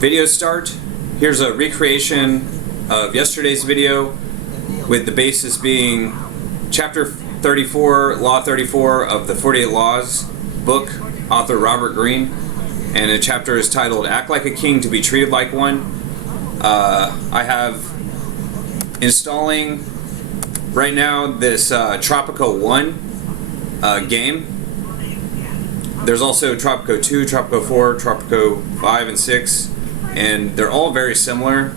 video start. Here's a recreation of yesterday's video, with the basis being chapter 34, law 34 of the 48 Laws book, author Robert Greene, and the chapter is titled Act Like a King to be Treated Like One. I have installing right now this Tropico 1 game. There's also Tropico 2, Tropico 4, Tropico 5 and 6, and they're all very similar.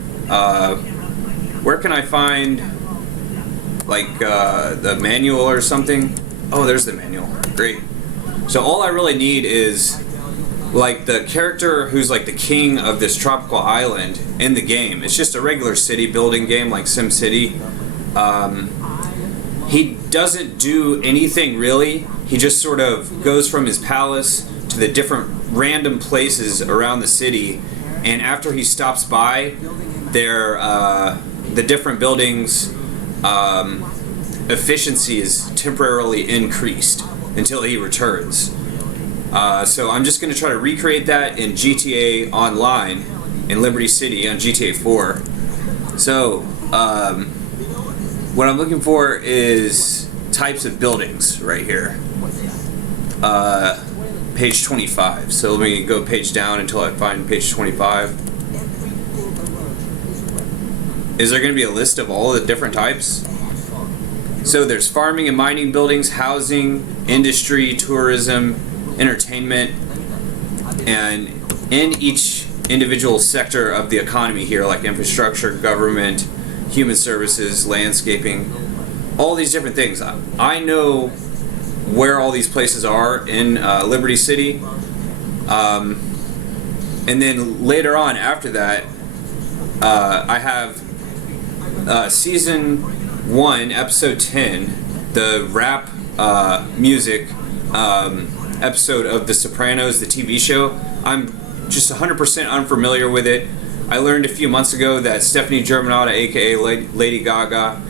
Where can I find like the manual or something? Oh, there's the manual. Great. So all I really need is like the character who's like the king of this tropical island in the game. It's just a regular city building game like SimCity. He doesn't do anything really. He just sort of goes from his palace to the different random places around the city, and after he stops by, the different buildings' efficiency is temporarily increased until he returns. So I'm just going to try to recreate that in GTA Online in Liberty City on GTA 4. So what I'm looking for is types of buildings right here. Page 25. So let me go page down until I find page 25. Is there going to be a list of all the different types? So there's farming and mining buildings, housing, industry, tourism, entertainment, and in each individual sector of the economy here, like infrastructure, government, human services, landscaping, all these different things. I know where all these places are in Liberty City, and then later on after that, I have season 1, episode 10, the rap music episode of The Sopranos, the TV show. I'm just 100% unfamiliar with it. I learned a few months ago that Stephanie Germanotta, aka Lady Gaga,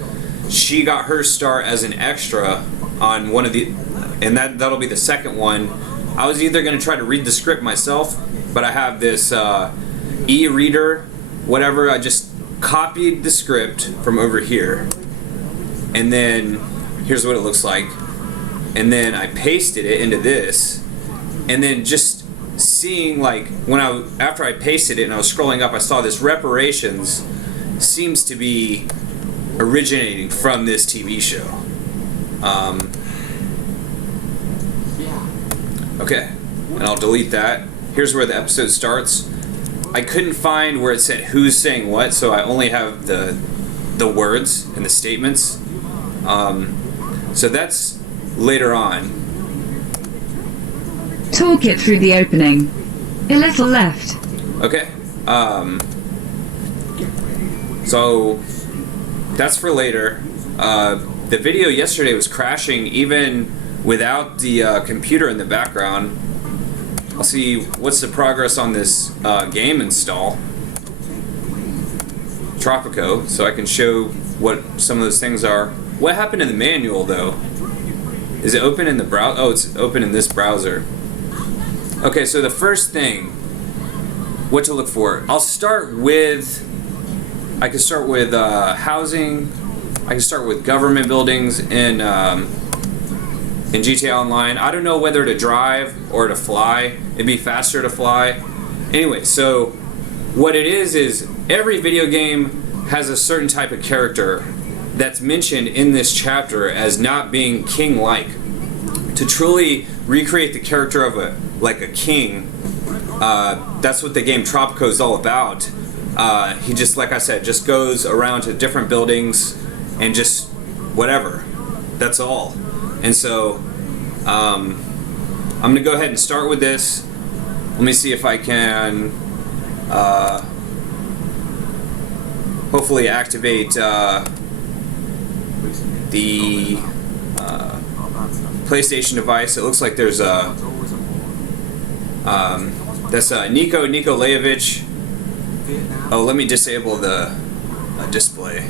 she got her start as an extra on one of the, and that'll be the second one. I was either going to try to read the script myself, but I have this e-reader, whatever. I just copied the script from over here, and then here's what it looks like, and then I pasted it into this, and then just seeing like after I pasted it and I was scrolling up, I saw this reparations seems to be originating from this TV show. Okay, and I'll delete that. Here's where the episode starts. I couldn't find where it said who's saying what, so I only have the words and the statements. So that's later on. Talk it through the opening. A little left. Okay. So that's for later. The video yesterday was crashing even without the computer in the background. I'll see what's the progress on this game install. Tropico, so I can show what some of those things are. What happened in the manual though? Is it open in the browser? Oh, it's open in this browser. Okay, so the first thing, what to look for. I'll start with, I can start with housing. I can start with government buildings in GTA Online. I don't know whether to drive or to fly. It'd be faster to fly. Anyway, so what it is every video game has a certain type of character that's mentioned in this chapter as not being king-like. To truly recreate the character of a king, that's what the game Tropico is all about. He just, like I said, just goes around to different buildings and just whatever. That's all. And so I'm going to go ahead and start with this. Let me see if I can hopefully activate the PlayStation device. It looks like there's a that's Niko Lajovic. Oh, let me disable the display.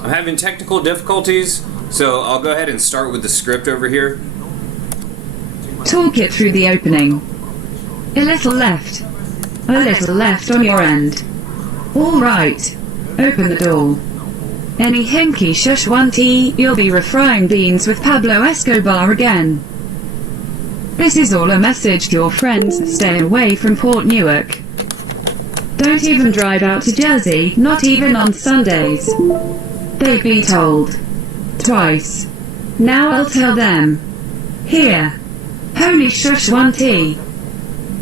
I'm having technical difficulties, so I'll go ahead and start with the script over here. Talk it through the opening. A little left. A little left on your end. All right. Open the door. Any hinky shush 1T, you'll be refrying beans with Pablo Escobar again. This is all a message to your friends. Stay away from Port Newark. Don't even drive out to Jersey, not even on Sundays. They'd be told. Twice. Now I'll tell them. Here. Holy shush 1T.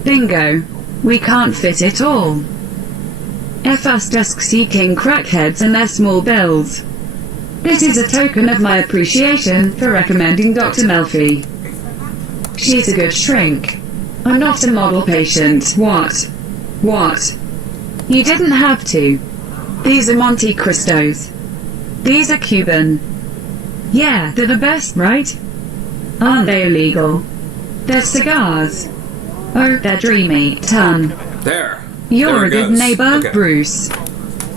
Bingo. We can't fit it all. F us desk-seeking crackheads and their small bills. This is a token of my appreciation for recommending Dr. Melfi. She's a good shrink. I'm not a model patient. What? What? You didn't have to. These are Monte Cristos. These are Cuban. Yeah, they're the best, right? Aren't they illegal? They're cigars. Oh, they're dreamy. Ton. There. You're There a it good goes. neighbor, Okay. Bruce.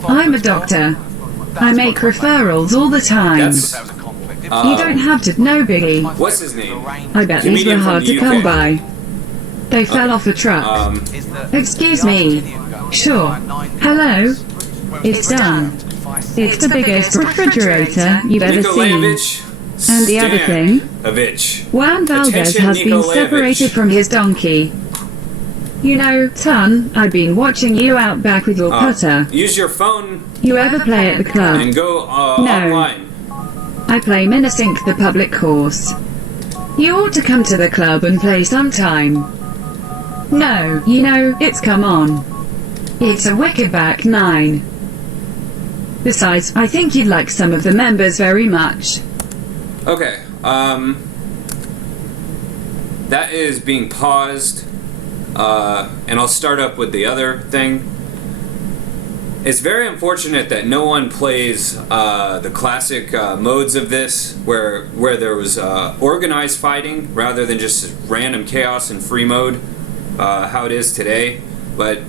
I'm a doctor. I make referrals all the time. That's You don't have to know, Biggie. what's his name? I bet these were Comedian from hard the to come UK. by. They fell off a truck. Excuse me. Sure. Hello? It's done. It's the biggest refrigerator you've ever Niko seen. Lajovic. And the other thing? Avich. Juan Valdez Attention, has Niko been Lajovic. separated from his donkey. You know, Ton, I've been watching you out back with your putter. Use your phone You ever play at the club? and go No. online. I play Minisync the public course. You ought to come to the club and play sometime. No, you know, it's come on. It's a wicked back 9. Besides, I think you'd like some of the members very much. Okay. That is being paused. And I'll start up with the other thing. It's very unfortunate that no one plays the classic modes of this, where there was organized fighting rather than just random chaos and free mode, how it is today. But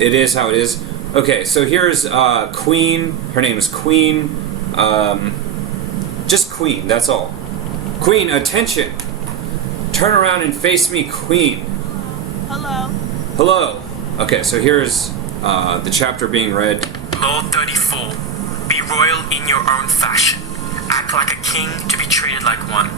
it is how it is. Okay, so here's Queen. Her name is Queen. Just Queen. That's all. Queen, attention! Turn around and face me, Queen. Hello. Hello. Okay, so here's the chapter being read. Law 34. Be royal in your own fashion. Act like a king to be treated like one.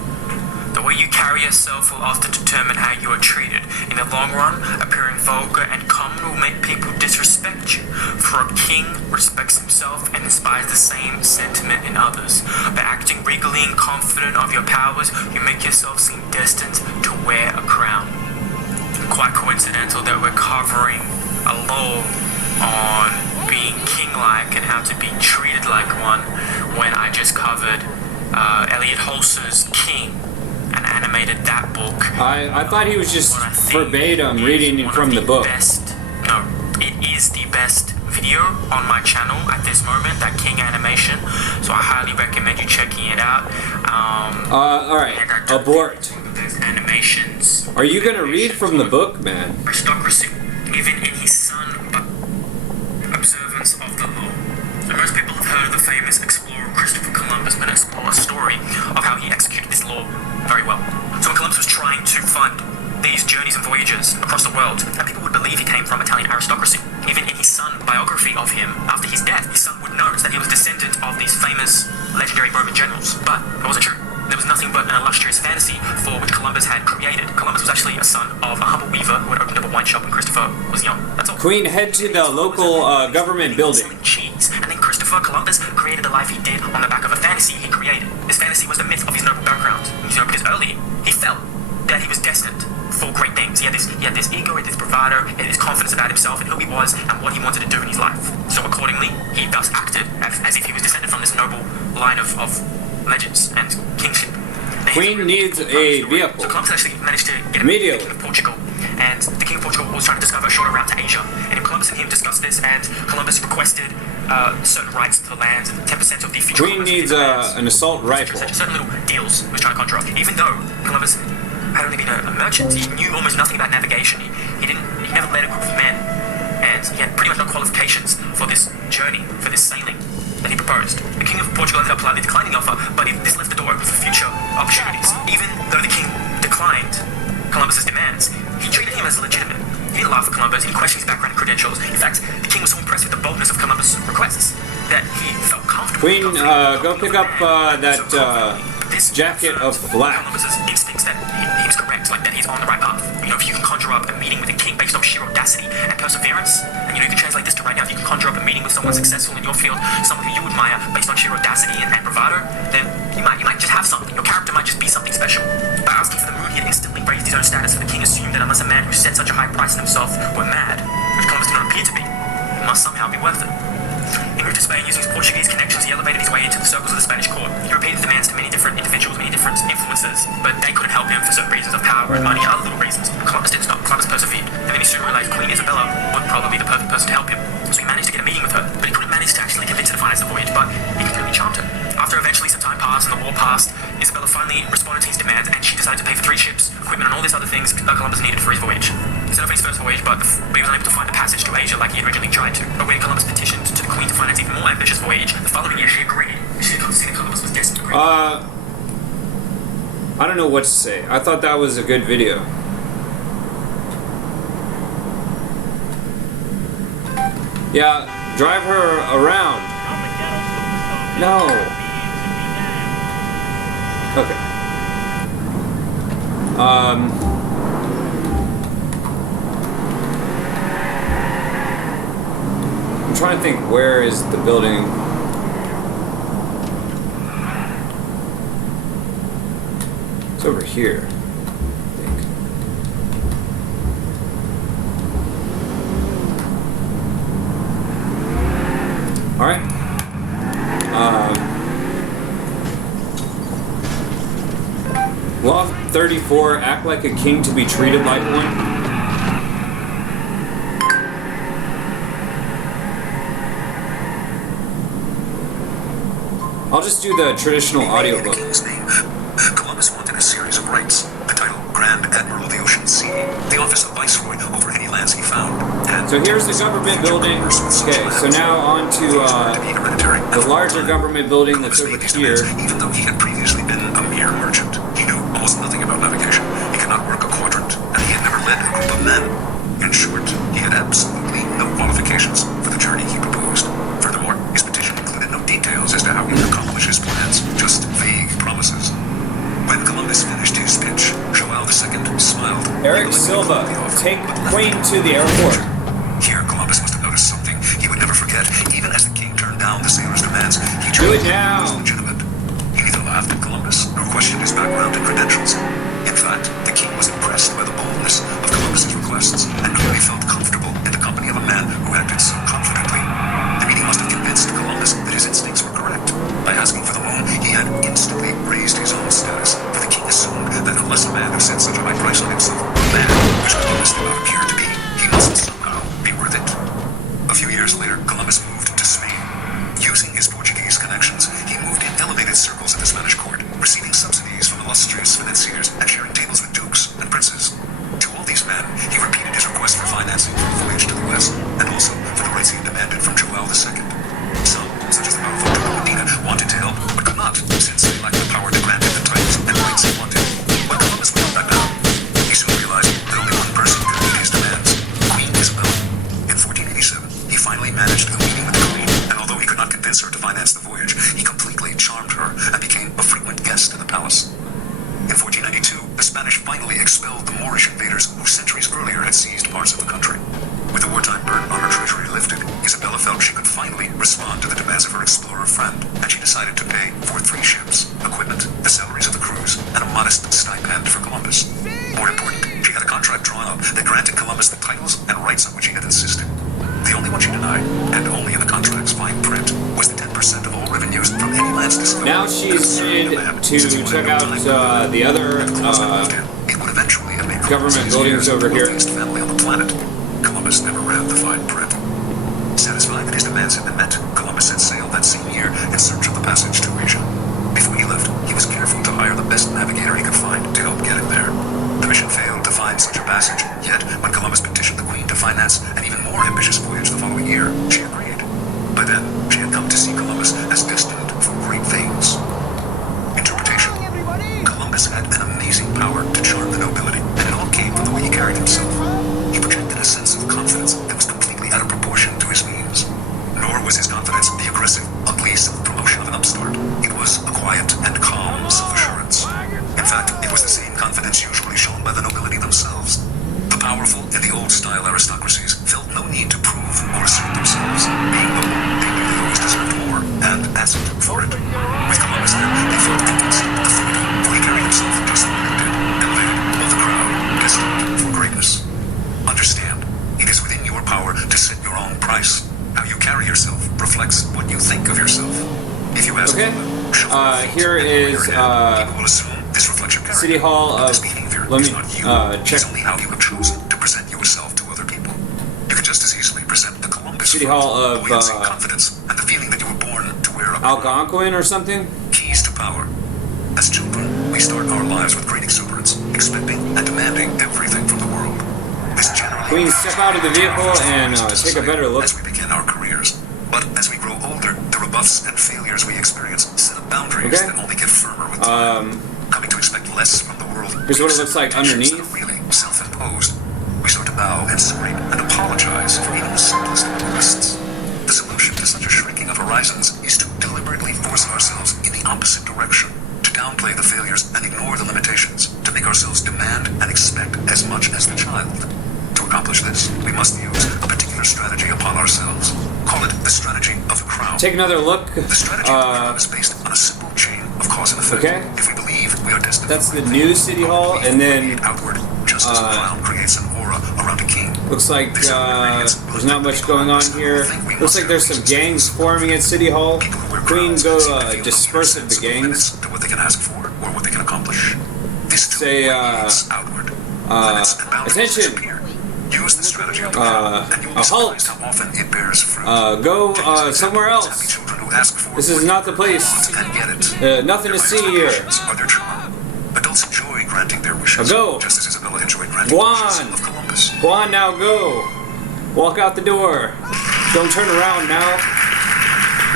The way you carry yourself will often determine how you are treated. In the long run, appearing vulgar and common will make people disrespect you. For a king respects himself and inspires the same sentiment in others. By acting regally and confident of your powers, you make yourself seem destined to wear a crown. Quite coincidental that we're covering a law on being king-like and how to be treated like one when I just covered Elliot Holzer's King and animated that book. I thought he was just What I think verbatim is reading one from of the book. It is the best video on my channel at this moment, that King animation, so I highly recommend you checking it out. Alright, and I don't abort. think one of those animations Are you gonna read from the book, man? aristocracy, even in his son, but observance of the law. So most people have heard of the famous explorer Christopher Columbus, but explore a story of how he executed this law very well. So when Columbus was trying to fund these journeys and voyages across the world, and people would believe he came from Italian aristocracy. Even in his son biography of him, after his death, his son would note that he was descendant of these famous legendary Roman generals. But it wasn't true. There was nothing but an illustrious fantasy for which Columbus had created. Columbus was actually a son of a humble weaver who had opened up a wine shop when Christopher was young. That's all. Queen, head to the local government building. Selling cheese. And then Christopher Columbus created the life he did on the back of a fantasy he created. This fantasy was the myth of his noble background. You know, because early he felt that he was destined for great things. He had this ego, he had this bravado, he had this confidence about himself and who he was and what he wanted to do in his life. So accordingly, he thus acted as if he was descended from this noble line of legends and kingship. Queen needs a vehicle. So Columbus actually managed to get the Immediately. King of Portugal, and the King of Portugal was trying to discover a shorter route to Asia. And Columbus and him discussed this, and Columbus requested certain rights to the land, 10% of the future. Queen needs an assault rifle. Certain little deals he was trying to conjure up. Even though Columbus Columbus had only been a merchant. He knew almost nothing about navigation. He never led a group of men, and he had pretty much no qualifications for this journey, for this sailing that he proposed. The King of Portugal ended up politely declining the offer, but this left the door open for future opportunities. Even though the king declined Columbus's demands, he treated him as legitimate. He didn't laugh at Columbus, he didn't question his background and credentials. In fact, the king was so impressed with the boldness of Columbus' requests that he felt comfortable. Queen, go pick up that jacket of black. Columbus's instincts that he was correct, like that he's on the right path. You know, if you can conjure up a meeting with a king based on sheer audacity and perseverance, and you can translate this to right now, if you can conjure up a meeting with someone successful in your field, someone who you admire based on sheer audacity and bravado, then you might just have something. Your character might just be something special. By asking for the moon, he had instantly raised his own status, for the king assumed that unless a man who set such a high price on himself were mad, which Columbus did not appear to be, it must somehow be worth it. En route to Spain, using his Portuguese connections, he elevated his way into the circles of the Spanish court. He repeated demands to many different individuals, many different influences, but they couldn't help him for certain reasons of power and money and other little reasons. Columbus didn't stop. Columbus persevered, and then he soon realized Queen Isabella would probably be the perfect person to help him. So he managed to get a meeting with her, but he couldn't manage to actually convince her to finance the voyage, but he completely charmed her. After eventually some time passed and the war passed, Isabella finally responded to his demands, and she decided to pay for 3 ships, equipment, and all these other things that Columbus needed for his voyage. He set off on his first voyage, but he was unable to find a passage to Asia like he had originally tried to. But when Columbus petitioned to the Queen to finance even more ambitious voyage, the following year she agreed. She had come to see that Columbus was destined to agree. I don't know what to say. I thought that was a good video. Yeah, drive her around. No. Okay. I'm trying to think, where is the building? It's over here, I think. Alright. Law 34, act like a king to be treated like one. I'll just do the traditional audiobook. Columbus wanted a series of rights. The title Grand Admiral of the Ocean Sea, the office of Viceroy over any lands he found. And so here's the government building. Okay, so now on to the larger government building that's over here. Even though he had previously been a mere merchant, he knew almost nothing about navigation. He could not work a quadrant, and he had never led a group of men. In short, he had absolutely no qualifications for the journey he proposed. Furthermore, his petition included no details as to how he would accomplish his plans, just vague promises. When Columbus finished his speech, Joel II smiled. Eric Silva, take Queen to the airport. Here, Columbus must have noticed something he would never forget. Even as the king turned down the sailor's demands, he Do it was now. legitimate. He neither laughed at Columbus nor questioned his background and credentials. In fact, the king was impressed by the boldness of Columbus's requests and clearly felt comfortable in the company of a man who acted so confidently. The meeting must have convinced Columbus that his instincts were correct. By asking for the moon, he had instantly raised his own status, for the king assumed that unless a man who set such a high price on himself were a man, which Columbus did not appear to be, he must somehow be worth it. A few years later, Columbus moved to Spain. Using his Portuguese connections, he moved in elevated circles at the Spanish court, receiving subsidies from illustrious financiers and sharing tables with dukes and princes. To all these men, he repeated his request for financing for the voyage to the west, and also for the rights he had demanded from Joel II. Some, such as the powerful Duke of Medina, wanted to help, but could not, since they lacked the power to grant him the titles and rights he wanted. But Columbus would not back down. He soon realized that only one person could meet his demands: Queen Isabella. In 1487, he finally managed a meeting with the Queen, and although he could not convince her to finance the voyage, he completely charmed her and became a frequent guest in the palace. In 1492, the Spanish finally expelled the Moorish invaders who centuries earlier had seized parts of the country. With the wartime burden on her treasury lifted, Isabella felt she could finally respond to the demands of her explorer friend, and she decided to pay for 3 ships, equipment, the salaries of the crews, and a modest stipend for Columbus. More important, she had a contract drawn up that granted Columbus the titles and rights on which he had insisted. The only one she denied, and only in the contract's fine print, was the 10% of all revenues from any lands discovered. Now she's headed to check out the other it would eventually have made government buildings over here. Family on the planet. Columbus never read the fine print. Satisfied that his demands had been met, Columbus set sail that same year in search of the passage to Asia. Before he left, he was careful to hire the best navigator he could find to help get him. passage. Yet, when Columbus petitioned the Queen to finance an even more ambitious voyage the following year, she agreed. By then, she had come to see Columbus as destined for great things. Interpretation. Columbus had an amazing power to charm the nobility, and it all came from the way he carried himself. He projected a sense of confidence that was completely out of proportion to his means. Nor was his confidence the aggressive, ugly self-promotion of an upstart. It was a quiet and calm self-assurance. In fact, it was the same confidence usually shown by the nobility themselves. The powerful in the old-style aristocracies felt no need to prove or assert themselves. Being noble, they knew they always deserved more, and asked for it. With Columbus, then, they felt instant authority, for he carried himself just the way they did, elevated above the crowd, destined for greatness. Understand, it is within your power to set your own price. How you carry yourself reflects what you think of yourself. If you ask Okay. Here is people will assume this reflects your character. City Hall of. This behavior Let is me not you. check. It's only how you have chosen to present yourself to other people. You can just as easily present the Columbus City front, Hall of, buoyancy, confidence, and the feeling that you were born to wear a Algonquin or something. keys to power. As children, we start our lives with great exuberance, expecting and demanding everything from the world. This generally Queen, step out of the vehicle and take a better look. as we begin our careers. But as we grow older, the rebuffs and failures we experience set up boundaries Okay. that only get firmer with time. Coming to expect less from the world. Here's what it looks like expectations underneath. that are really self-imposed. We start to bow and scrape and apologize for even the simplest of requests. The solution to such a shrinking of horizons is to deliberately force ourselves in the opposite direction, to downplay the failures and ignore the limitations, to make ourselves demand and expect as much as the child. To accomplish this, we must use a particular strategy upon ourselves. Call it the strategy of the crown. Take another look. The strategy of the crown is based on a simple chain of cause and effect. Okay. If we believe we are destined That's for the great new things, City our Hall, belief and will then, radiate outward, just as a crown creates an aura around a king. Looks like This radiance will there's not much affect going on people here. who think we Looks must like have there's some reasons gangs to forming at City Hall. People who wear Queen, crowns go seem to feel disperse no of the sense of gangs. limits to what they can ask for or what they can accomplish. This too Say, radiates outward. Limits and boundaries attention. disappear. Use the strategy of the crown, and you will a be halt. surprised how often it bears fruit. Go Take this example. somewhere Happy else. children who ask for This what is they not the place. want and get it. Nothing to Their see here. expectations are their charm. Adults enjoy granting their wishes, Go. just as Isabella enjoyed granting Go the wishes on. of Columbus. Go on now, go. Walk out the door. Don't turn around now.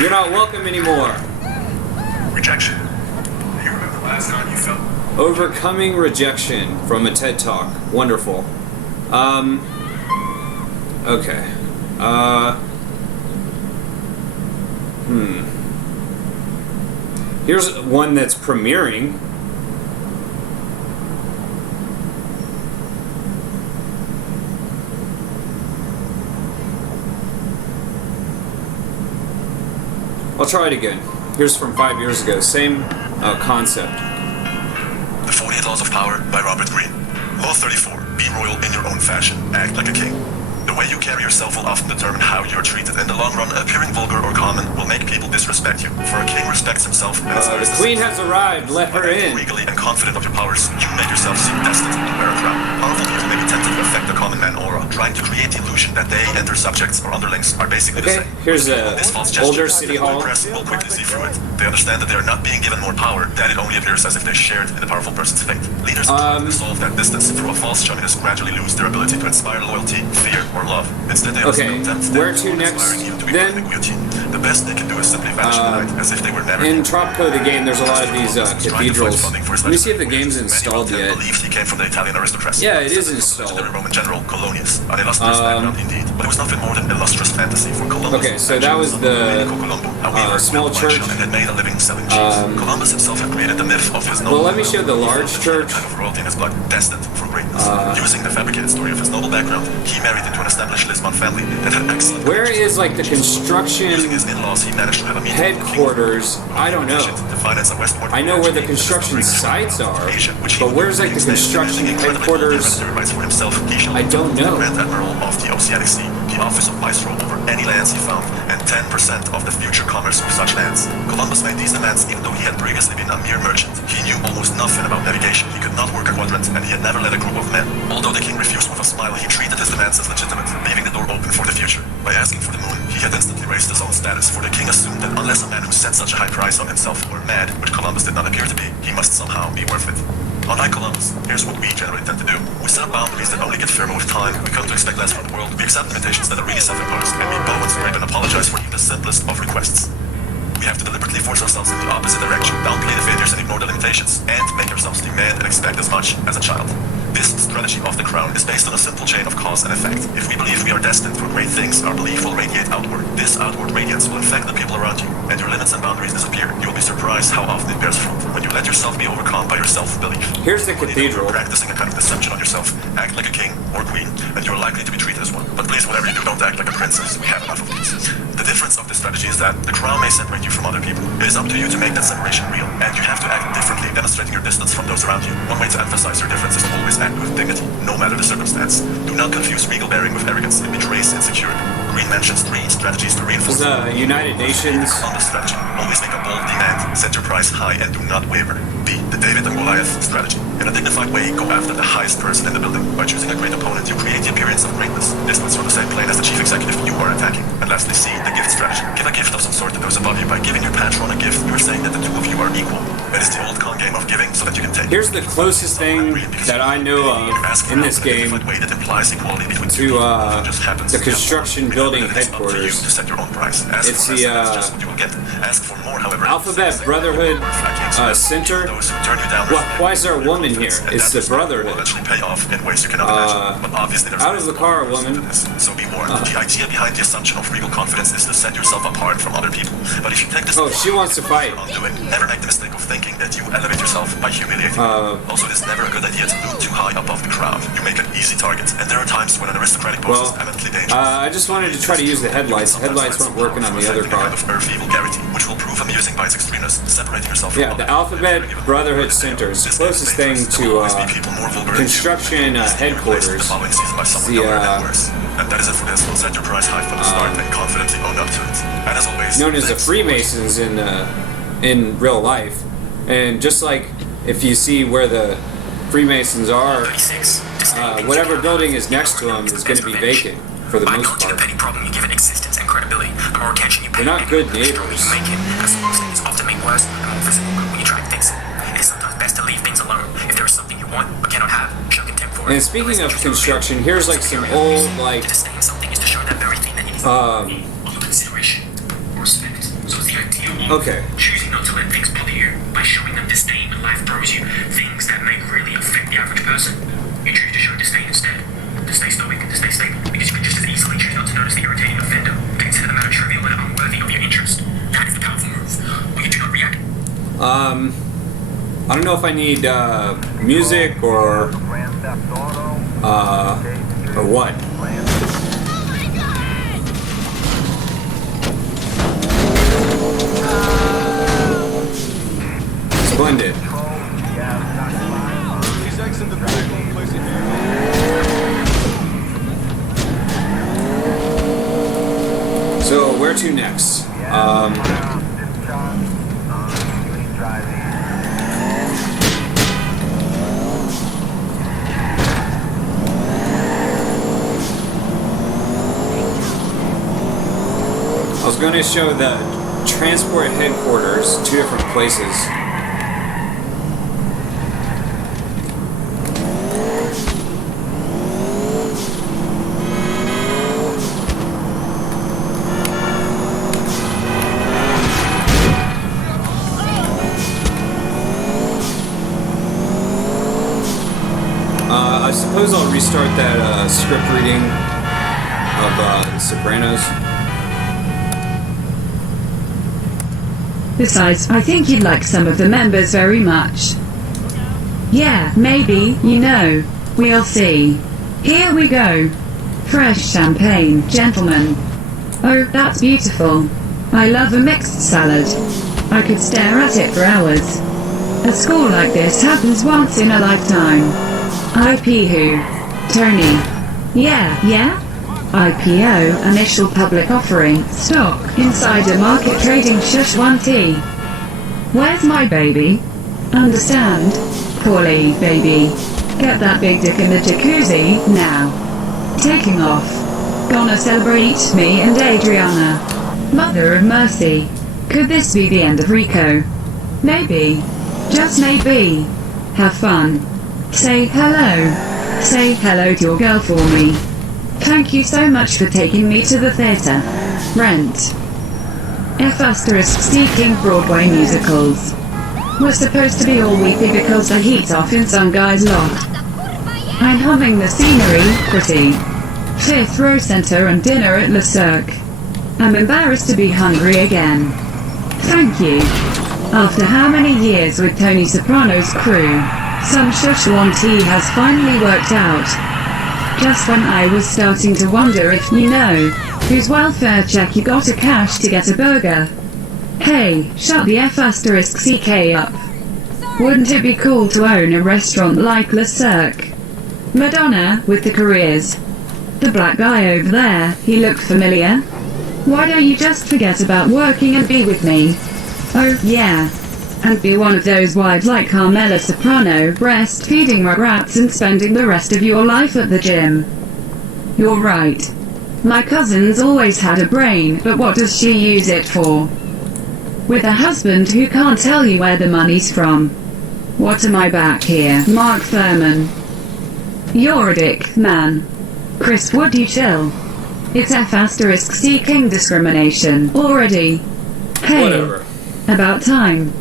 You're not welcome anymore. Rejection. You remember the last time you felt? Overcoming rejection from a TED Talk. Wonderful. Okay. Here's one that's premiering. I'll try it again. Here's from 5 years ago. Same concept. The 48 Laws of Power by Robert Greene. Law 34. Be royal in your own fashion. Act like a king. The way you carry yourself will often determine how you are treated. In the long run, appearing vulgar or common will make people disrespect you. For a king respects himself and his The queen has arrived. Let her in. Regally and confident of your powers, you make yourself seem destined to wear a crown. Powerful people may be tempted to affect the common man aura, trying to create the illusion that they and their subjects or underlings are basically Okay, the same. here's a This false older gesture, City the Hall. press will quickly see through it. They understand that they are not being given more power, that it only appears as if they shared in the powerful person's fate. Leaders resolve that distance through a false showiness gradually lose their ability to inspire loyalty, fear, or love. Instead, they Okay, where to inspiring next? you to be Then- perfect guillotine. The best they can do is simply vanish in the night, as if they were never. In Tropico, the game, there's a lot of these cathedrals. Let me see if the game's installed yet. Believed he came from the Italian aristocracy. Yeah, it is The installed. Roman general Colonius, an illustrious background indeed, but it was nothing more than illustrious fantasy for Columbus. Okay, so that was the small church. And had made a living selling cheese. Columbus himself had created the myth of his noble. Well, let me show the large church. Kind of royalty in his blood, destined for greatness. Using the fabricated story of his noble background, he married into an established Lisbon family that had excellent. Where is like the Using construction his in-laws, he managed to have a meeting with the king. headquarters? I don't know. To finance a westward I know where the voyage construction into the sites are, Asia, which he but where's like the used construction incredibly headquarters? bold rights for himself. He shall I don't know. Grand Admiral of the Oceanic Sea, the office of viceroy over any lands he found, and 10% of the future commerce of such lands. Columbus made these demands even though he had previously been a mere merchant. He knew almost nothing about navigation. He could not work a quadrant, and he had never led a group of men. Although the king refused with a smile, he treated his demands as legitimate, leaving the door open for the future. By asking for the moon, he had instantly raised his own status, for the king assumed that unless a man who set such a high price on himself were mad, which Columbus did not appear to be, he must somehow be worth it. Unlike Columbus, here's what we generally tend to do. We set up boundaries that only get firmer with time. We come to expect less from the world. We accept limitations that are really self-imposed, and we bow and scrape and apologize for even the simplest of requests. We have to deliberately force ourselves in the opposite direction, downplay the failures and ignore the limitations, and make ourselves demand and expect as much as a child. This strategy of the crown is based on a simple chain of cause and effect. If we believe we are destined for great things, our belief will radiate outward. This outward radiance will infect the people around you, and your limits and boundaries disappear. You will be surprised how often it bears fruit when you let yourself be overcome by your self-belief. Here's the cathedral. Practicing a kind of deception on yourself. Act like a king or queen, and you are likely to be treated as one. But please, whatever you do, don't act like a princess. We have enough of these. The difference of this strategy is that the crown may separate you from other people. It is up to you to make that separation real, and you have to act differently, demonstrating your distance from those around you. One way to emphasize your difference is to always act with dignity, no matter the circumstance. Do not confuse regal bearing with arrogance. It betrays insecurity. Green mentions 3 strategies to reinforce the United Nations. On the strategy, always make a bold demand, set your price high, and do not waver. B. The David and Goliath strategy. In a dignified way, go after the highest person in the building. By choosing a great opponent, you create the appearance of greatness. Distance from the same plane as the chief executive you are attacking. And lastly, C. The gift strategy. Give a gift of some sort to those above you. By giving your patron a gift, you are saying that the two of you are equal. It is the old con game of giving so that you can take. Here's the closest thing that I know of in this game to the construction building headquarters. It's the Alphabet Brotherhood Center. Why is there a woman here? It's the Brotherhood. Out of the car, woman. So be warned. The idea behind the assumption of regal confidence is to set yourself apart from other people. But if you take this, she wants to fight. Never make the mistake of thinking that you elevate yourself by humiliating. Also, it is never a good idea to loom too high above the crowd. You make an easy target, and there are times when an aristocratic pose is eminently dangerous. I just wanted to try to use the headlights. The headlights weren't working on the other car. Kind of earthy vulgarity, which will prove amusing by its extremeness, separating yourself from the Alphabet Brotherhood Center is the closest thing to construction headquarters. And that is it for this. Set your price high from the start and confidently own up to it. And as always, known as the Freemasons in real life. And just like if you see where the Freemasons are, whatever building is next to them is going to be vacant for the most part. Petty problem you give it existence and credibility. The more attention you pay, they're not good the neighbors. you make it, and the small things often make worse and more visible when you try to fix it. It is sometimes best to leave things alone. If there is something you want but cannot have, show contempt for it. And speaking of construction, here's like some old like something is to show that very thing that you need consideration or respect. So it's the idea of choosing not to let things bother you by showing them disdain when life throws you things that may really affect the average person. You choose to show disdain instead. To stay stoic, to stay stable, because you can just as easily choose not to notice the irritating offender, to consider the matter trivial and unworthy of your interest. That is the powerful move. Or you do not react. I don't know if I need music or what. Splendid. So where to next? I was going to show the transport headquarters, 2 different places. I suppose I'll restart that script reading of The Sopranos. Besides, I think you'd like some of the members very much. Yeah, maybe, we'll see. Here we go. Fresh champagne, gentlemen. Oh, that's beautiful. I love a mixed salad. I could stare at it for hours. A score like this happens once in a lifetime. IP who? Tony. Yeah? IPO, initial public offering, stock, insider market trading, shush 1T. Where's my baby? Understand? Poorly, baby. Get that big dick in the jacuzzi, now. Taking off. Gonna celebrate me and Adriana. Mother of mercy. Could this be the end of Rico? Maybe. Just maybe. Have fun. Say hello. Say hello to your girl for me. Thank you so much for taking me to the theater. Rent. F*** King Broadway musicals. We're supposed to be all weepy because the heat's off in some guy's loft. I'm humming the scenery, pretty. 5th row center and dinner at Le Cirque. I'm embarrassed to be hungry again. Thank you. After how many years with Tony Soprano's crew, some Szechuan tea has finally worked out. Just when I was starting to wonder if you know, whose welfare check you got to cash to get a burger. Hey, shut the F*** up. Wouldn't it be cool to own a restaurant like Le Cirque? Madonna, with the careers. The black guy over there, he looked familiar. Why don't you just forget about working and be with me? Oh, yeah. And be one of those wives like Carmela Soprano, breastfeeding rugrats and spending the rest of your life at the gym. You're right. My cousin's always had a brain, but what does she use it for? With a husband who can't tell you where the money's from. What am I back here, Mark Furman? You're a dick, man. Chris, would you chill? It's F*** King discrimination, already. Hey. Whatever. About time.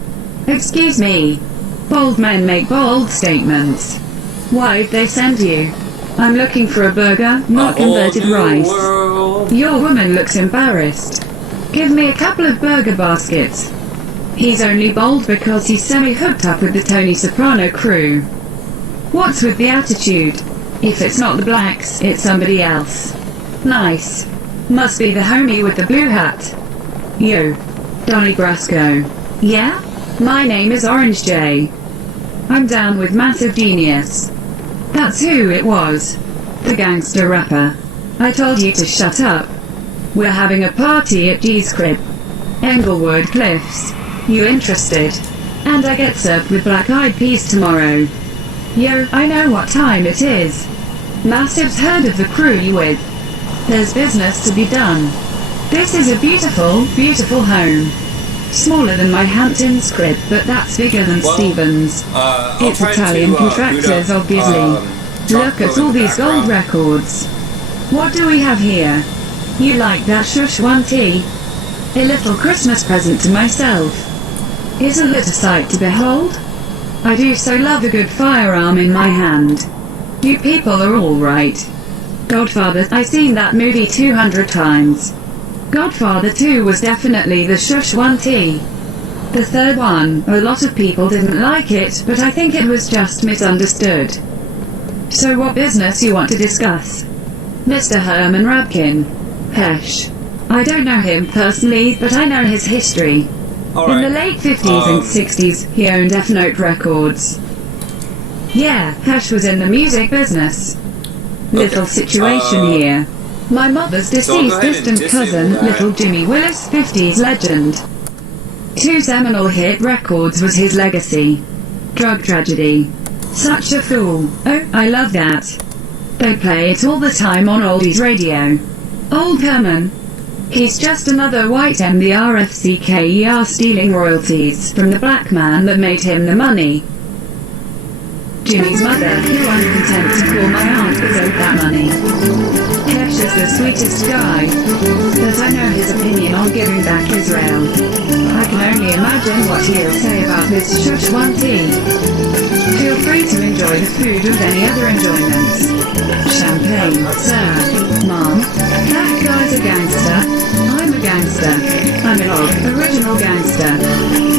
Excuse me. Bold men make bold statements. Why'd they send you? I'm looking for a burger, not converted rice. World. Your woman looks embarrassed. Give me a couple of burger baskets. He's only bold because he's semi-hooked up with the Tony Soprano crew. What's with the attitude? If it's not the blacks, it's somebody else. Nice. Must be the homie with the blue hat. Yo. Donnie Brasco. Yeah? My name is Orange J. I'm down with Massive Genius. That's who it was. The gangster rapper. I told you to shut up. We're having a party at G's crib. Englewood Cliffs. You interested? And I get served with black-eyed peas tomorrow. Yo, I know what time it is. Massive's heard of the crew you with. There's business to be done. This is a beautiful, beautiful home. Smaller than my Hamptons crib, but that's bigger than Stevens. It's Italian contractors, obviously. Look at all these gold records. What do we have here? You like that Szechuan tea? A little Christmas present to myself. Isn't it a sight to behold? I do so love a good firearm in my hand. You people are all right. Godfather, I've seen that movie 200 times. Godfather 2 was definitely the Szechuan tea. The third one, a lot of people didn't like it, but I think it was just misunderstood. So what business you want to discuss? Mr. Herman Rabkin. Hesh. I don't know him personally, but I know his history. In the late 50s and 60s, he owned F-Note Records. Yeah, Hesh was in the music business. Little situation here. My mother's deceased distant cousin, Little Jimmy Willis, 50s legend. 2 seminal hit records was his legacy. Drug tragedy. Such a fool. Oh, I love that. They play it all the time on oldies radio. Old Herman. He's just another white MBRFCKER stealing royalties from the black man that made him the money. Jimmy's mother, who I'm content to call my aunt, is owed that money. Hesh is the sweetest guy, but I know his opinion on giving back Israel. I can only imagine what he'll say about this Szechuan tea. Feel free to enjoy the food with any other enjoyments. Champagne, sir. Mom, that guy's a gangster. I'm a gangster. I'm an old, original gangster.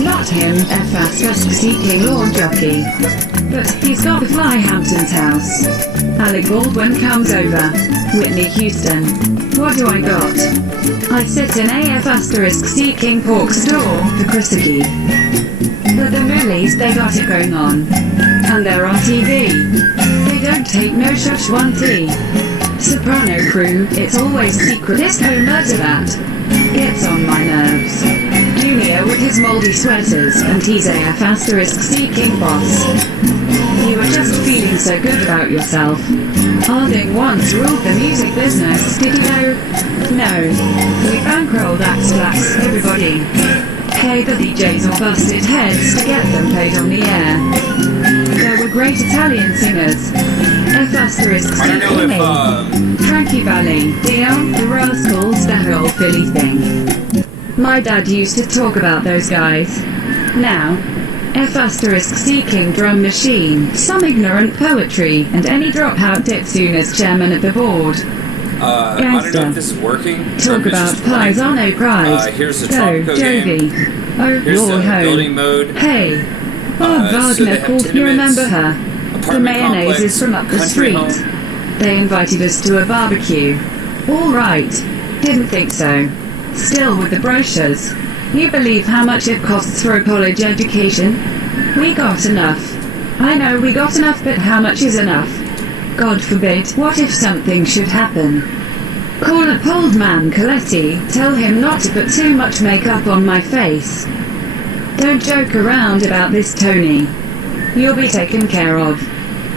Not him, F***ing lawn jockey. But he's got the Fly Hampton's house. Alec Baldwin comes over. Whitney Houston. What do I got? I sit in AF*** King Pork's door, the Chrissy. But the Moolies, they got it going on. And they're on TV. They don't take no Szechuan tea. Soprano crew, it's always secret disco murder that gets on my nerves. Junior with his moldy sweaters, and he's AF** King boss. You were just feeling so good about yourself. Harding once ruled the music business, did you know? No. We bankrolled Axe Blacks, everybody. Hey, the DJs all busted heads to get them played on the air. There great Italian singers. F asterisk I don't know if, Frankie Valli, Dion, the Rascals, the whole Philly thing. My dad used to talk about those guys. Now, F asterisk seeking drum machine, some ignorant poetry, and any dropout Ditsoon as chairman of the board. I don't know if this is working. Talk about Paisano pride. Here's the Go, Tropico Jovi. game. Oh, Here's Lord the ho. building mode. Hey. Bob So they Wagner have called, you tenements, remember her? The apartment mayonnaise complex, is from up the country street. home. They invited us to a barbecue. All right. Didn't think so. Still with the brochures. You believe how much it costs for a college education? We got enough. I know we got enough, but how much is enough? God forbid, what if something should happen? Call up old man Coletti, tell him not to put too much makeup on my face. Don't joke around about this, Tony. You'll be taken care of.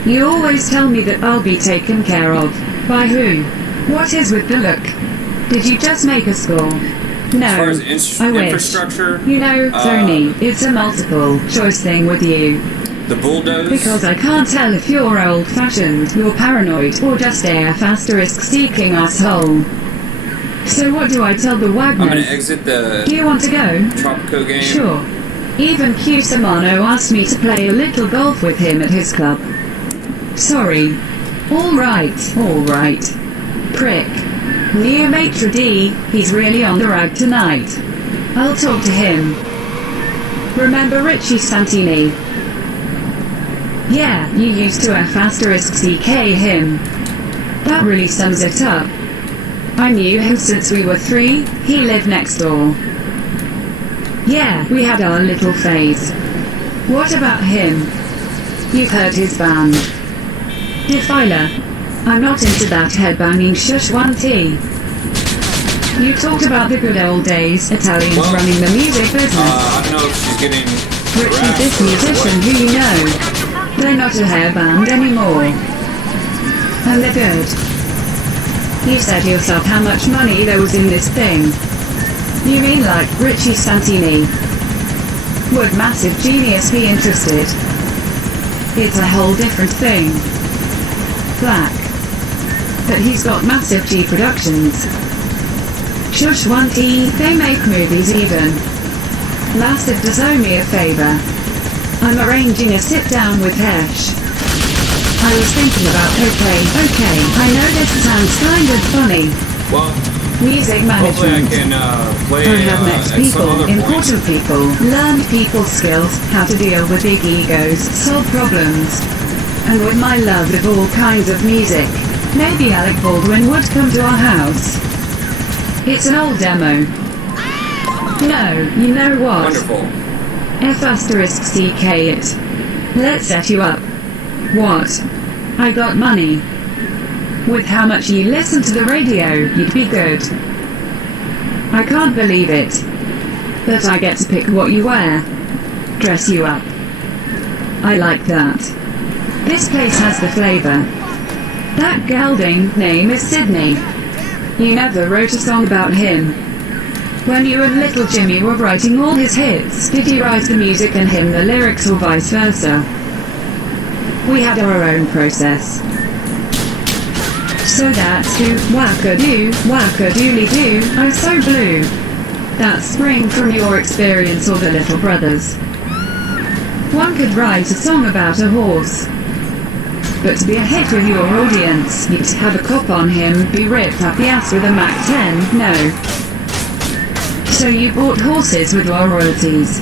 You always tell me that I'll be taken care of. By who? What is with the look? Did you just make a score? No, As far as I wish. infrastructure, You know, Tony, it's a multiple choice thing with you. the bulldoze. Because I can't tell if you're old-fashioned, you're paranoid, or just a asterisk-seeking asshole. So what do I tell the I'm Wagners? gonna exit the Do you want to go? Tropico game. Sure. Even Q Samano asked me to play a little golf with him at his club. Sorry. Alright. Prick. Neo Maitre D, he's really on the rag tonight. I'll talk to him. Remember Richie Santini? Yeah, you used to F***CK him. That really sums it up. I knew him since we were 3, he lived next door. Yeah, we had our little phase. What about him? You've heard his band. Defiler. I'm not into that headbanging shush 1T. You talked about the good old days, Italians running the music business. I don't know if she's getting Richie, harassed this or musician what. who you know. They're not a hair band anymore. And they're good. You said yourself how much money there was in this thing. You mean like Richie Santini? Would massive genius be interested? It's a whole different thing. Black. But he's got massive G Productions. Shush 1T, they make movies even. Massive does owe me a favor. I'm arranging a sit down with Hesh. I was thinking about okay, I know this sounds kind of funny. Well, Music hopefully I management. can play I have met at some people, other point. important people, learned people skills, how to deal with big egos, solve problems. And with my love of all kinds of music, maybe Alec Baldwin would come to our house. It's an old demo. No, you know what? Wonderful. F***CK it. Let's set you up. What? I got money. With how much you listen to the radio, you'd be good. I can't believe it. But I get to pick what you wear. Dress you up. I like that. This place has the flavor. That gelding name is Sydney. You never wrote a song about him. When you and little Jimmy were writing all his hits, did you write the music and him the lyrics or vice versa? We had our own process. So that's who, wackadoodly-doo, I'm so blue. That's spring from your experience or the Little Brothers. One could write a song about a horse. But to be a hit with your audience, you'd have a cop on him, be ripped up the ass with a Mac 10, no. So you bought horses with your royalties.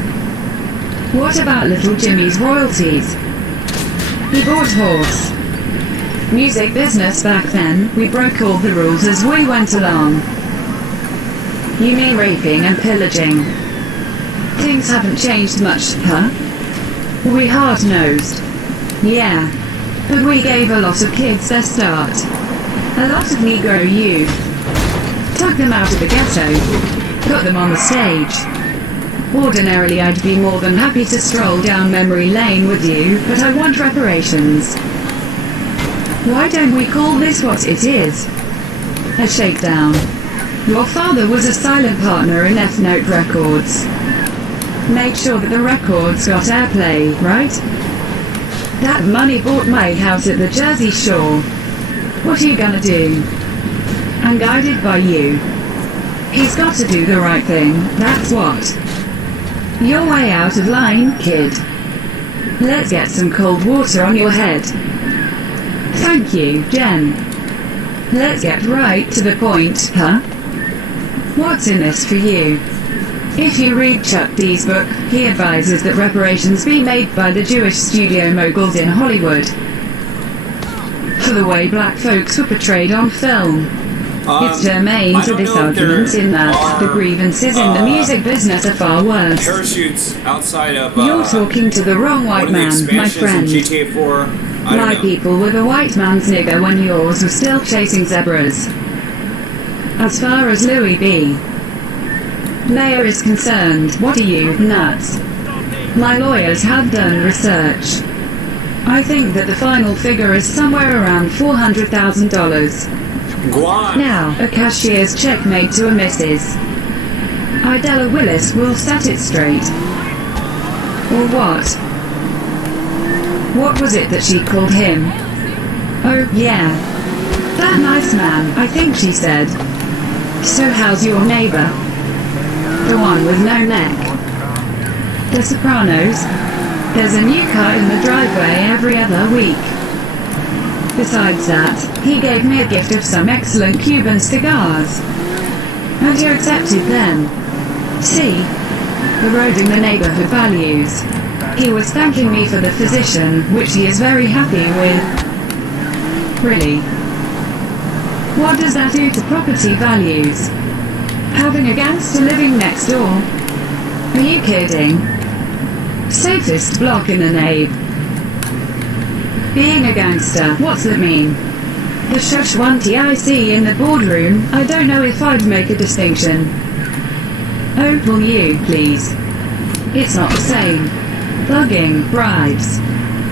What about little Jimmy's royalties? He bought horse. Music business back then, we broke all the rules as we went along. You mean raping and pillaging? Things haven't changed much, huh? We hard-nosed. Yeah. But we gave a lot of kids their start. A lot of Negro youth. Took them out of the ghetto. Put them on the stage. Ordinarily I'd be more than happy to stroll down memory lane with you, but I want reparations. Why don't we call this what it is? A shakedown. Your father was a silent partner in F-Note Records. Made sure that the records got airplay, right? That money bought my house at the Jersey Shore. What are you gonna do? I'm guided by you. He's got to do the right thing, that's what. You're way out of line, kid. Let's get some cold water on your head. Thank you, Jen. Let's get right to the point, huh? What's in this for you? If you read Chuck D's book, he advises that reparations be made by the Jewish studio moguls in Hollywood for the way black folks were portrayed on film. It's germane I to don't this know if there argument in that the grievances in the music business are far worse. Parachutes outside of You're talking to the wrong one white of the man, my expansions friend. in GTA 4. I My don't know. people were the white man's nigger when yours were still chasing zebras. As far as Louis B. Mayer is concerned, what are you, nuts? My lawyers have done research. I think that the final figure is somewhere around $400,000. Guan. Now, a cashier's check made to a Mrs. Idella Willis will set it straight. Or what? What was it that she called him? Oh, yeah. That nice man, I think she said. So how's your neighbor? The one with no neck. The Sopranos. There's a new car in the driveway every other week. Besides that, he gave me a gift of some excellent Cuban cigars. And you accepted them. See? Eroding the neighborhood values. He was thanking me for the physician, which he is very happy with. Really? What does that do to property values? Having a gangster living next door? Are you kidding? Safest block in the nave. Being a gangster, what's that mean? The Shushwanti I see in the boardroom, I don't know if I'd make a distinction. Oh, will you, please? It's not the same. Bugging, bribes.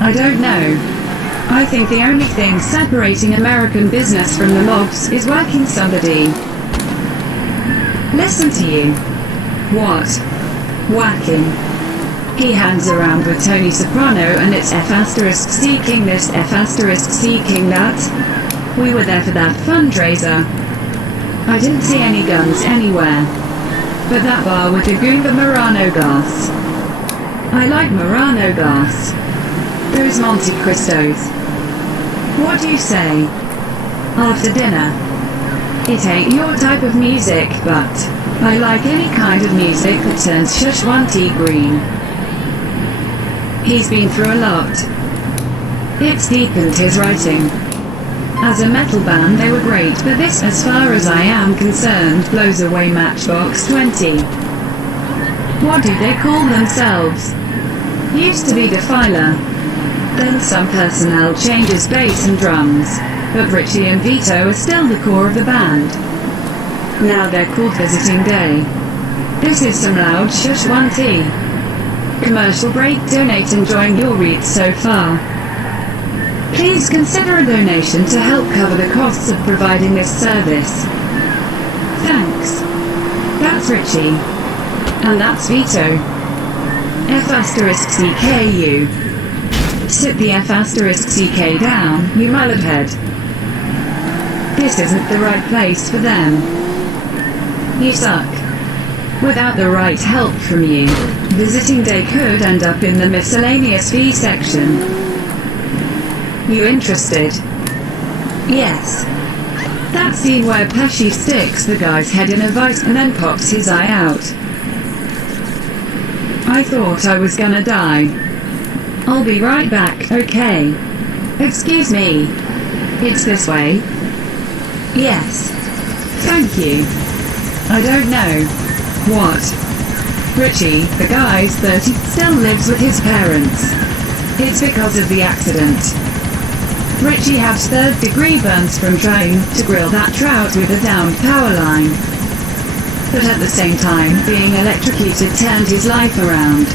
I don't know. I think the only thing separating American business from the mobs is working somebody. Listen to you. What? Whacking. He hangs around with Tony Soprano and it's F*** king this, F*** king that. We were there for that fundraiser. I didn't see any guns anywhere. But that bar with the Goomba Murano glass. I like Murano glass. Those Monte Cristos. What do you say? After dinner. It ain't your type of music, but I like any kind of music that turns Shushwanti green. He's been through a lot. It's deepened his writing. As a metal band they were great, but this, as far as I am concerned, blows away Matchbox 20. What do they call themselves? Used to be Defiler. Then some personnel changes bass and drums, but Richie and Vito are still the core of the band. Now they're called Visiting Day. This is some loud Shushwanti. Commercial break. Donate enjoying your reads so far. Please consider a donation to help cover the costs of providing this service. Thanks. That's Richie. And that's Vito. F***CKU. Sit the F***CK down, you mullet head. This isn't the right place for them. You suck. Without the right help from you, Visiting Day could end up in the miscellaneous fee section. You interested? Yes. That scene where Pesci sticks the guy's head in a vice and then pops his eye out. I thought I was gonna die. I'll be right back, okay? Excuse me. It's this way? Yes. Thank you. I don't know. What? Richie, the guy's 30, still lives with his parents. It's because of the accident. Richie has third-degree burns from trying to grill that trout with a downed power line. But at the same time, being electrocuted turned his life around.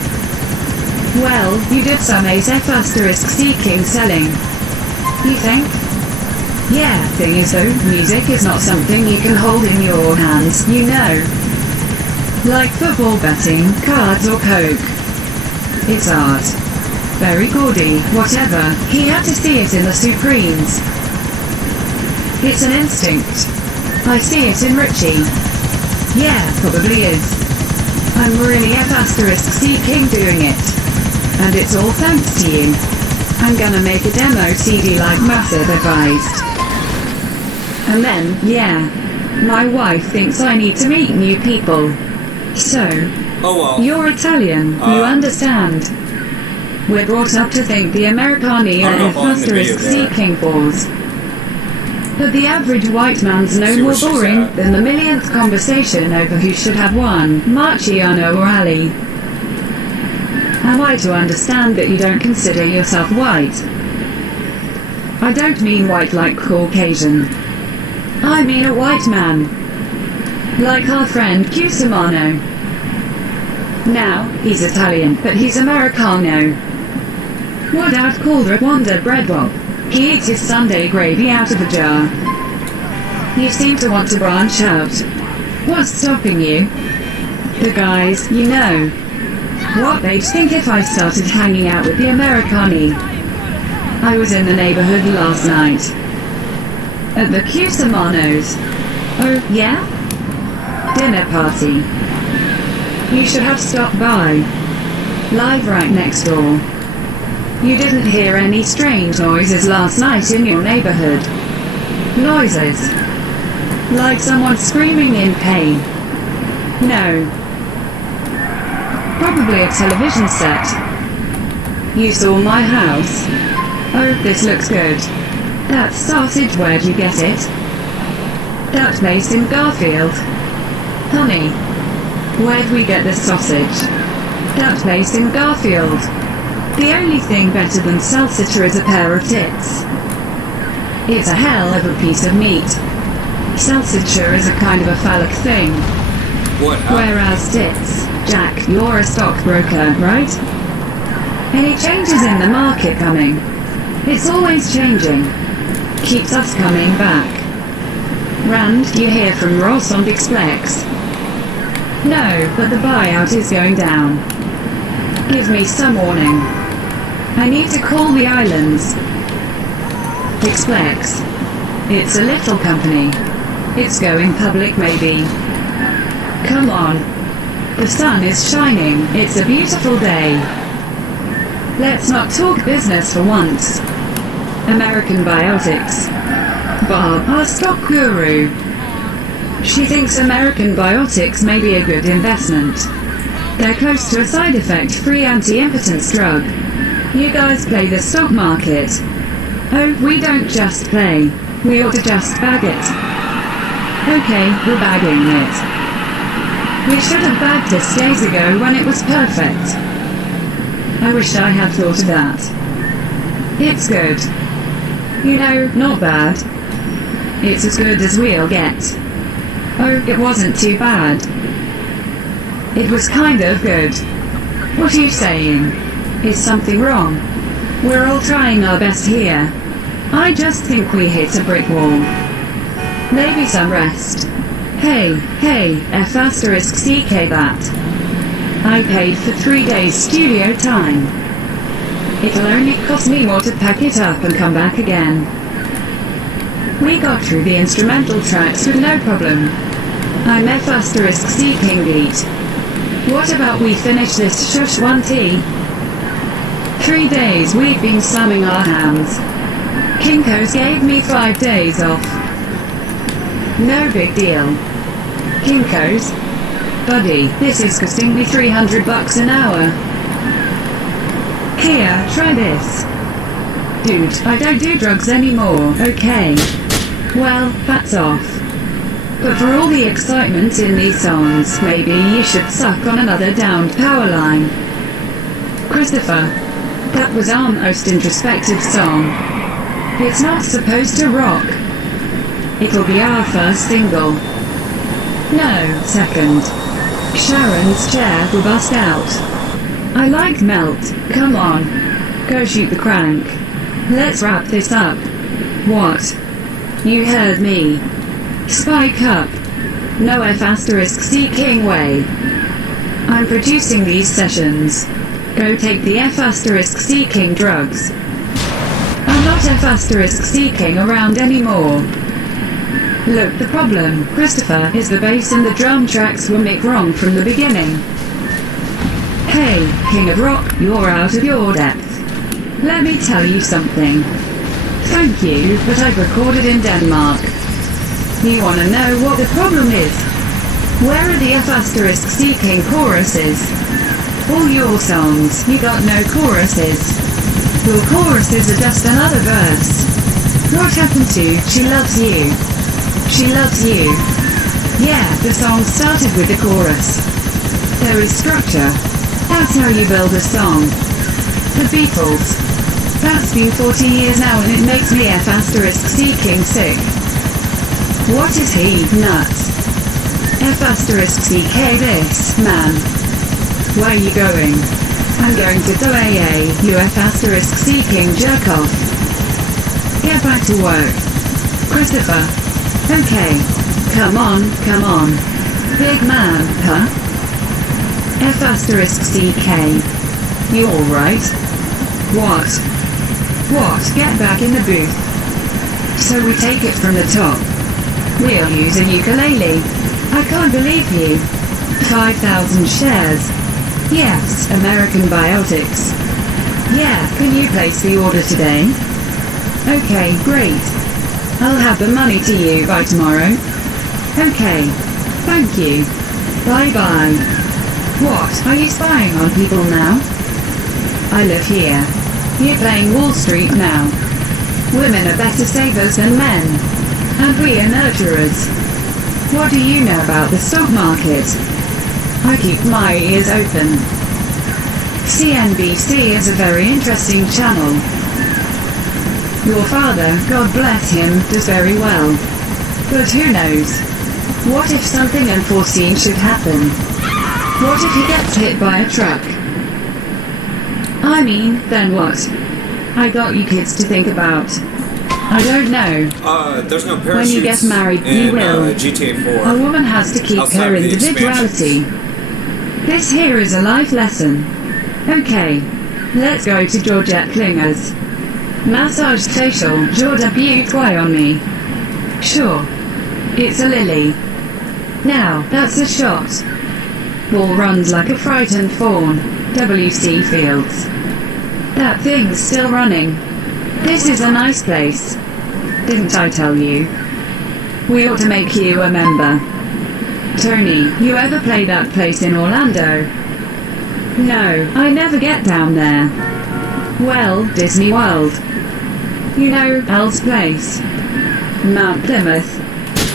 Well, you did some F***king selling. You think? Yeah, thing is though, music is not something you can hold in your hands, you know. Like football betting, cards or coke. It's art. very gaudy, whatever. He had to see it in the Supremes. It's an instinct. I see it in Richie. Yeah, probably is. I'm really F*** King doing it. And it's all thanks to you. I'm gonna make a demo CD like Massive advised. And then, yeah, my wife thinks I need to meet new people. So, Oh well. you're Italian, you understand. We're brought up to think the Americani are **C King balls. But the average white man's no See more where she's boring at. than the millionth conversation over who should have won, Marciano or Ali. Am I to understand that you don't consider yourself white? I don't mean white like Caucasian. I mean a white man. Like our friend Cusimano. Now, he's Italian, but he's Americano. What I'd call Rwanda breadbob. He eats his Sunday gravy out of a jar. You seem to want to branch out. What's stopping you? The guys, you know. What they'd think if I started hanging out with the Americani. I was in the neighborhood last night. At the Cusimano's. Oh, yeah? Dinner party. You should have stopped by. Live right next door. You didn't hear any strange noises last night in your neighborhood. Noises. Like someone screaming in pain. No. Probably a television set. You saw my house. Oh, this looks good. That sausage, where'd you get it? That place in Garfield. Honey, where'd we get this sausage? That place in Garfield. The only thing better than salsiccia is a pair of tits. It's a hell of a piece of meat. Salsiccia is a kind of a phallic thing. What happened? Whereas tits, Jack, you're a stockbroker, right? Any changes in the market coming? It's always changing. Keeps us coming back. Rand, you hear from Ross on Bixplex? No, but the buyout is going down. Give me some warning. I need to call the islands. Bixplex. It's a little company. It's going public maybe. Come on. The sun is shining. It's a beautiful day. Let's not talk business for once. American Biotics. Bob, our stock guru. She thinks American Biotics may be a good investment. They're close to a side effect-free anti-impotence drug. You guys play the stock market. Oh, we don't just play. We ought to just bag it. Okay, we're bagging it. We should have bagged this days ago when it was perfect. I wish I had thought of that. It's good. You know, not bad. It's as good as we'll get. Oh, it wasn't too bad. It was kind of good. What are you saying? Is something wrong? We're all trying our best here. I just think we hit a brick wall. Maybe some rest. Hey, F***CK that. I paid for 3 days studio time. It'll only cost me more to pack it up and come back again. We got through the instrumental tracks with no problem. I'm F***C King beat. What about we finish this shush 1T? 3 days we've been summing our hands. Kinko's gave me 5 days off. No big deal. Kinko's? Buddy, this is costing me $300 an hour. Here, try this. Dude, I don't do drugs anymore, okay? Well, that's off. But for all the excitement in these songs, maybe you should suck on another downed power line. Christopher, that was our most introspective song. It's not supposed to rock. It'll be our first single. No, second. Sharon's chair will bust out. I like Melt. Come on. Go shoot the crank. Let's wrap this up. What? You heard me. Spike up. No F***C King way. I'm producing these sessions. Go take the F***-seeking drugs. I'm not F***-seeking around anymore. Look, the problem, Christopher, is the bass and the drum tracks were mixed wrong from the beginning. Hey, King of Rock, you're out of your depth. Let me tell you something. Thank you, but I've recorded in Denmark. You wanna know what the problem is? Where are the F***-seeking choruses? All your songs, you got no choruses. Your choruses are just another verse. What happened to She Loves You? She Loves You. Yeah, the song started with the chorus. There is structure. That's how you build a song. The Beatles. That's been 40 years now and it makes me F***seeking sick. What is he, nuts? F***ck this, man. Where are you going? I'm going to do AA, you F***seeking jerk off. Get back to work. Christopher. Okay. Come on. Big man, huh? F***ck. You alright? What? Get back in the booth. So we take it from the top. We'll use a ukulele. I can't believe you. 5,000 shares. Yes, American Biotics. Yeah, can you place the order today? Okay, great. I'll have the money to you by tomorrow. Okay. Thank you. Bye-bye. What, are you spying on people now? I live here. You're playing Wall Street now. Women are better savers than men. And we are nurturers. What do you know about the stock market? I keep my ears open. CNBC is a very interesting channel. Your father, God bless him, does very well. But who knows? What if something unforeseen should happen? What if he gets hit by a truck? I mean, then what? I got you kids to think about. I don't know. There's no parachutes. When you get married, you will. GTA 4. A woman has to keep Outside her of the individuality. This here is a life lesson. Okay, let's go to Georgette Klinger's. Massage facial, Jorda Butoy on me. Sure. It's a lily. Now, that's a shot. Ball runs like a frightened fawn. W.C. Fields. That thing's still running. This is a nice place. Didn't I tell you? We ought to make you a member. Tony, you ever play that place in Orlando? No, I never get down there. Well, Disney World. You know, Al's place. Mount Plymouth.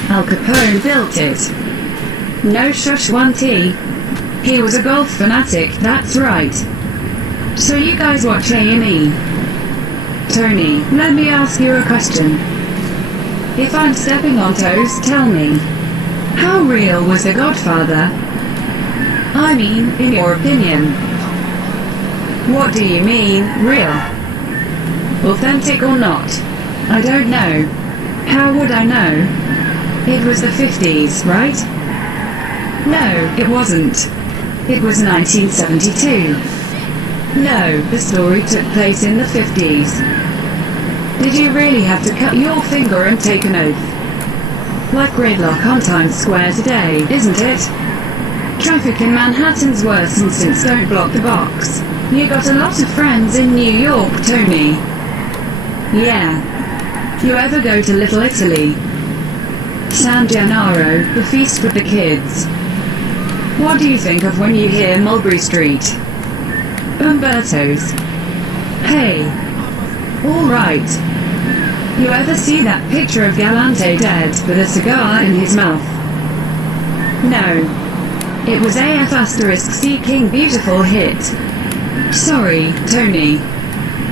Al Capone built it. No shush 1T. He was a golf fanatic, that's right. So you guys watch A&E? Tony, let me ask you a question. If I'm stepping on toes, tell me. How real was the Godfather? I mean, in your opinion. What do you mean, real? Authentic or not? I don't know. How would I know? It was the 50s, right? No, it wasn't. It was 1972. No, the story took place in the 50s. Did you really have to cut your finger and take an oath? Like gridlock on Times Square today, isn't it? Traffic in Manhattan's worse and since don't block the box. You got a lot of friends in New York, Tony. Yeah. You ever go to Little Italy? San Gennaro, the feast with the kids. What do you think of when you hear Mulberry Street? Umberto's. Hey. Alright. You ever see that picture of Galante dead with a cigar in his mouth? No. It was AF***seeking beautiful hit. Sorry, Tony.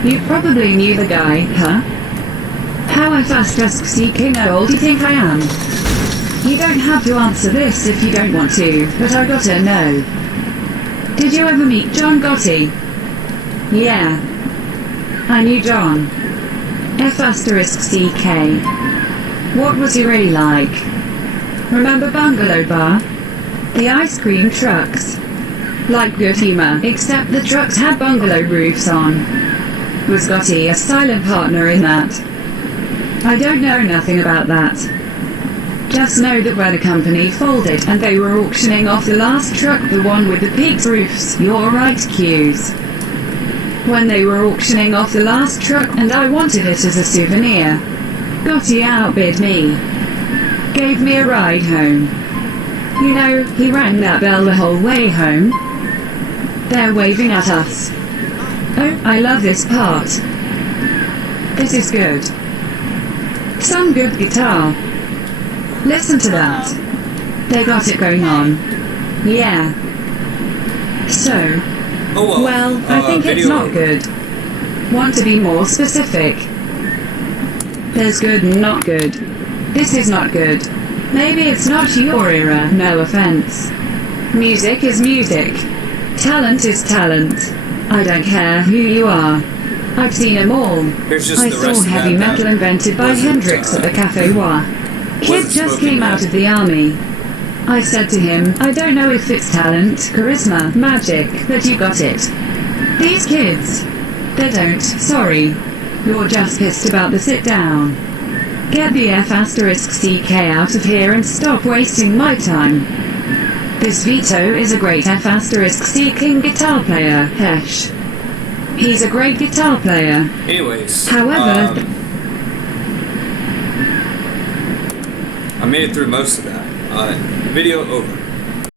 You probably knew the guy, huh? How AF***seeking old do you think I am? You don't have to answer this if you don't want to, but I gotta know. Did you ever meet John Gotti? Yeah. I knew John. F***ck. What was he really like? Remember Bungalow Bar? The ice cream trucks. Like good humor, except the trucks had bungalow roofs on. Was Gotti a silent partner in that? I don't know nothing about that. Just know that when a company folded and they were auctioning off the last truck, the one with the peaked roofs, you're right, Q's. When they were auctioning off the last truck and I wanted it as a souvenir, Gotti outbid me. Gave me a ride home. You know, he rang that bell the whole way home. They're waving at us. Oh, I love this part. This is good. Some good guitar. Listen to that. They got it going on. Yeah. So, Oh well, I think it's video. not good. Want to be more specific? There's good and not good. This is not good. Maybe it's not your era, no offense. Music is music. Talent is talent. I don't care who you are. I've seen them all. Here's just I the saw rest of heavy that metal invented by wasn't, Hendrix at the Café Wa. Kid wasn't just spoken came yet. out of the army. I said to him, I don't know if it's talent, charisma, magic, but you got it. These kids, they don't, sorry. You're just pissed about the sit down. Get the F***CK out of here and stop wasting my time. This Vito is a great F***C guitar player, Hesh. He's a great guitar player. Anyways, However, I made it through most of that. Video over.